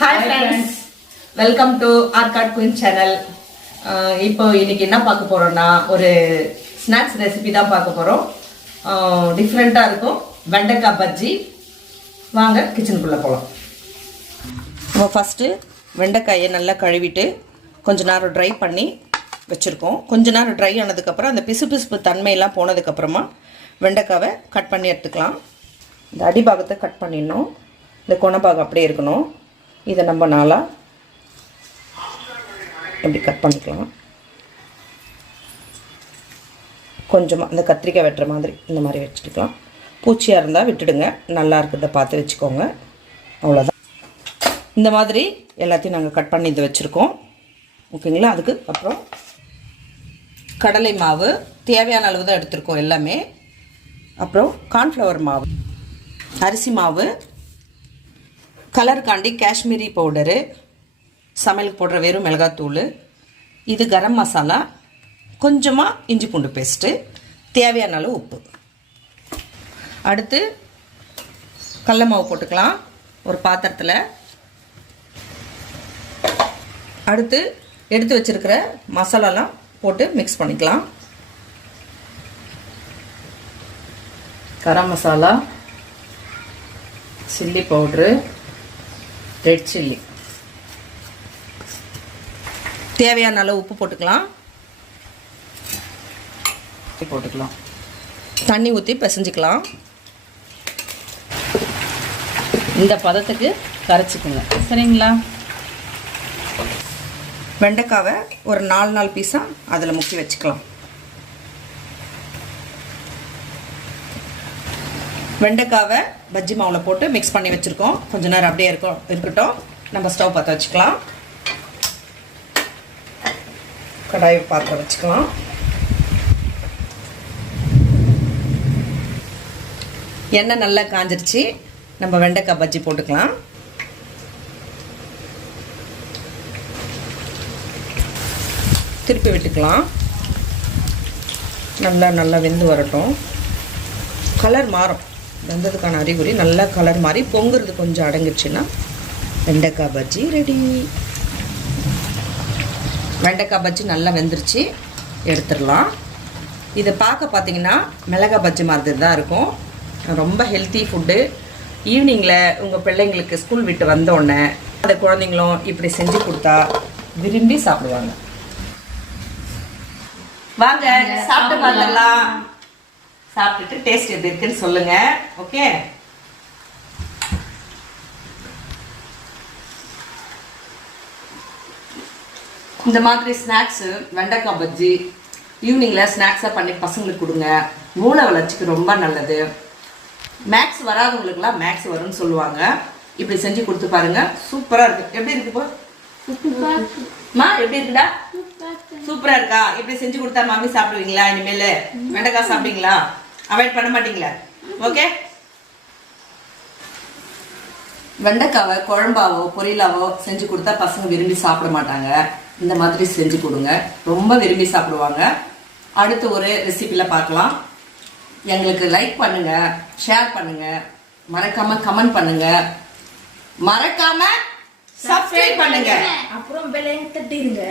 Hi friends welcome to Arcot queen channel இப்போ இன்னைக்கு என்ன பார்க்க போறோம்னா ஒரு ஸ்நாக்ஸ் ரெசிபி தான் பார்க்க போறோம். டிஃப்ரெண்ட்டாக இருக்கும். வெண்டைக்காய் பஜ்ஜி. வாங்க கிச்சனுக்குள்ளே போகலாம் நம்ம ஃபஸ்ட்டு வெண்டைக்காயை நல்லா கழுவிட்டு கொஞ்ச நேரம் ட்ரை பண்ணி வச்சுருக்கோம். கொஞ்ச நேரம் ட்ரை ஆனதுக்கப்புறம் அந்த பிசுபிசுப்பு தன்மையெல்லாம் போனதுக்கப்புறமா வெண்டைக்காவை கட் பண்ணி எடுத்துக்கலாம். இந்த அடிபாகத்தை கட் பண்ணிடணும். இந்த கொணபாகம் அப்படியே இருக்கணும். இதை நம்ம நாளாக இப்படி கட் பண்ணிக்கலாம். கொஞ்சமாக இந்த கத்திரிக்காய் வெட்டுற மாதிரி இந்த மாதிரி வச்சுட்டுக்கலாம் பூச்சியாக இருந்தால் விட்டுடுங்க. நல்லா இருக்கிறத பார்த்து வச்சுக்கோங்க. அவ்வளோதான் இந்த மாதிரி எல்லாத்தையும் நாங்கள் கட் பண்ணி இது வச்சுருக்கோம். ஓகேங்களா? அதுக்கு அப்புறம் கடலை மாவு தேவையான அளவு தான் எடுத்திருக்கோம் எல்லாமே. அப்புறம் கார்ன்ஃப்ளவர் மாவு அரிசி மாவு கலருக்காண்டி காஷ்மீரி பவுடரு சமையலுக்கு போடுற வெறும் மிளகாத்தூள் இது கரம் மசாலா கொஞ்சமாக இஞ்சி பூண்டு பேஸ்ட்டு தேவையான அளவு உப்பு. அடுத்து கடல மாவு போட்டுக்கலாம். ஒரு பாத்திரத்தில். அடுத்து எடுத்து வச்சிருக்கிற மசாலாலாம் போட்டு மிக்ஸ் பண்ணிக்கலாம். Garam masala chilli powder red chilli தேவையான அளவு உப்பு போட்டுக்கலாம். போட்டுக்கலாம். தண்ணி ஊற்றி பிசைஞ்சிக்கலாம். இந்த பதத்துக்கு கரைச்சிக்குங்க. சரிங்களா? வெண்டைக்காவை ஒரு நாலு நாலு பீஸாக அதில் முக்கி வச்சுக்கலாம். வெண்டைக்காவை பஜ்ஜி மாவில் போட்டு மிக்ஸ் பண்ணி வச்சுருக்கோம். கொஞ்ச நேரம் அப்படியே இருக்கும் இருக்கட்டும். நம்ம ஸ்டவ் பற்ற வச்சுக்கலாம். கடாய் பாத்திரம் வச்சுக்கலாம். எண்ணெய் நல்லா காஞ்சிருச்சு. நம்ம வெண்டைக்காய் பஜ்ஜி போட்டுக்கலாம். திருப்பி விட்டுக்கலாம். நல்லா நல்லா வெந்து வரட்டும். கலர் மாறும். வெந்ததுக்கான அறிகுறி நல்லா கலர் மாதிரி பொங்குறது கொஞ்சம் அடங்குச்சுன்னா வெண்டைக்காய் பஜ்ஜி ரெடி வெண்டைக்காய் பஜ்ஜி நல்லா வெந்துருச்சு எடுத்துடலாம். இதை பார்க்க பார்த்தீங்கன்னா மிளகாய் பஜ்ஜி மாதிரி தான் இருக்கும். ரொம்ப ஹெல்த்தி ஃபுட்டு ஈவினிங்கில் உங்கள் பிள்ளைங்களுக்கு ஸ்கூல் விட்டு வந்தோடனே அந்த குழந்தைங்களும் இப்படி செஞ்சு கொடுத்தா விரும்பி சாப்பிடுவாங்க. வாங்க சாப்பிட்டு பார்த்துடலாம் சாப்பிட்டுட்டு டேஸ்ட் எப்படி இருக்குன்னு சொல்லுங்க. ஓகே இந்த மாதிரி ஸ்நாக்ஸு வெண்டைக்காய் பஜ்ஜி ஈவினிங்கில் ஸ்நாக்ஸாக பண்ணி பசங்களுக்கு கொடுங்க. மூளை வளர்ச்சிக்கு ரொம்ப நல்லது. மேக்ஸ் வராதவங்களுக்குலாம் மேக்ஸ் வரும்னு சொல்லுவாங்க. இப்படி செஞ்சு கொடுத்து பாருங்க. சூப்பராக இருக்கு. எப்படி இருக்கு இப்போ மா எப்படி இருக்குடா? சூப்பரா இருக்கா. இப்படி செஞ்சு கொடுத்தா மாமி சாப்பிடுவீங்களா? இனிமேல் வெண்டைக்காய் சாப்பிடுவீங்களா? அவாய்ட் பண்ண மாட்டீங்களா? ஓகே வெண்டைக்காவை குழம்பாவோ பொரியலாவோ செஞ்சு கொடுத்தா பசங்க விரும்பி சாப்பிட மாட்டாங்க. இந்த மாதிரி செஞ்சு கொடுங்க. ரொம்ப விரும்பி சாப்பிடுவாங்க. அடுத்து ஒரு ரெசிபியில் பார்க்கலாம். எங்களுக்கு லைக் பண்ணுங்க ஷேர் பண்ணுங்க. மறக்காம கமெண்ட் பண்ணுங்க. மறக்காம சப்ஸ்கிரைப் பண்ணுங்க. அப்புறம் தட்டிடுங்க.